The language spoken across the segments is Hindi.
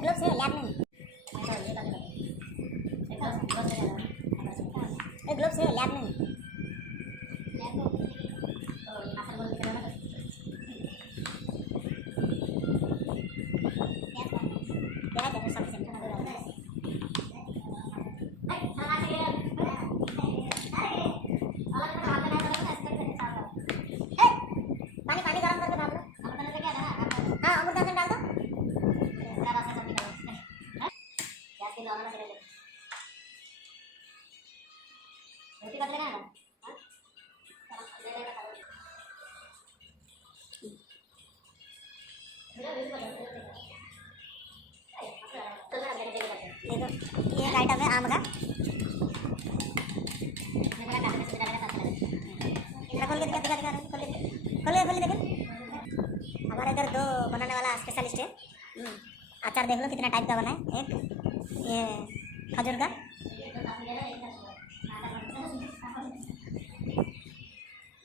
ग्लोव्स है लैब में, ग्लोव्स है लैब में। पानी पानी गरम करके डाल दो। हाँ अमृतांजन डाल दो। रोटी बदले ना ये एक आइटम है आम का। खोल के दिखा दिखा दिखा खोल के देखो। हमारे इधर दो बनाने वाला स्पेशलिस्ट है। अचार देख लो कितना टाइप का बना है। एक ये खजूर का,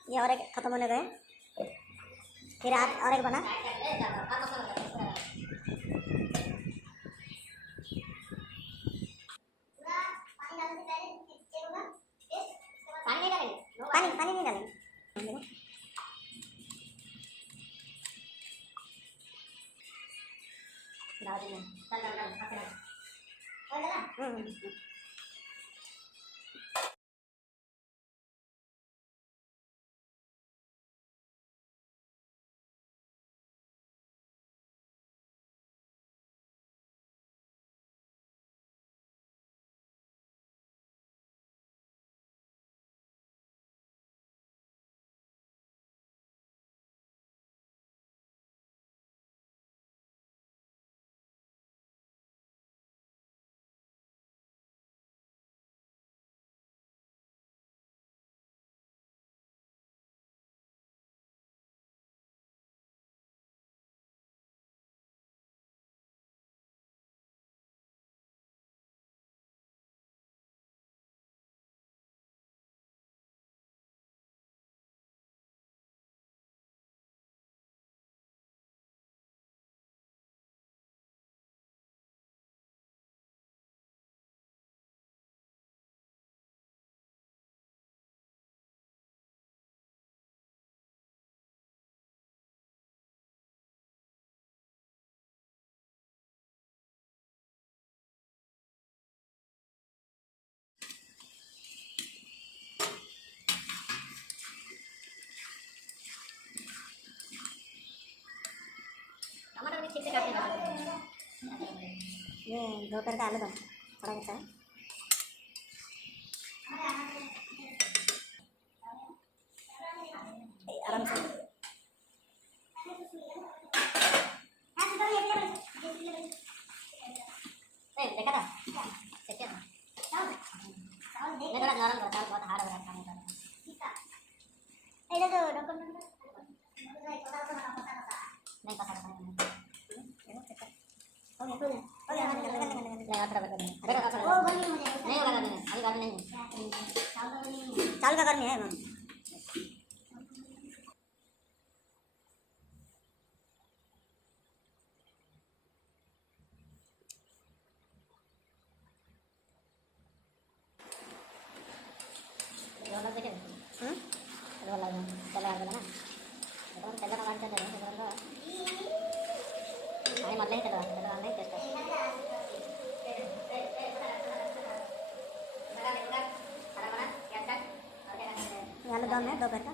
ये और एक खत्म होने गए, फिर आज और एक बना। पानी नहीं डालेंगे। ये दोपहर का आलू दम थोड़ा अच्छा है। आराम से देखा था थोड़ा नरम रहता है, बहुत हार्ड हो रहा है। नहीं पता चावल का गर्मी है। आलू दम है दोपहर का।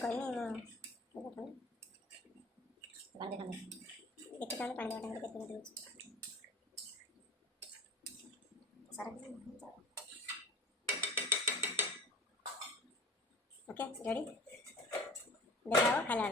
कोई नहीं पानी देखा मैं कितने टाइम पानी वाटेंगे कितने मिनट सारा ओके रेडी देखा खाला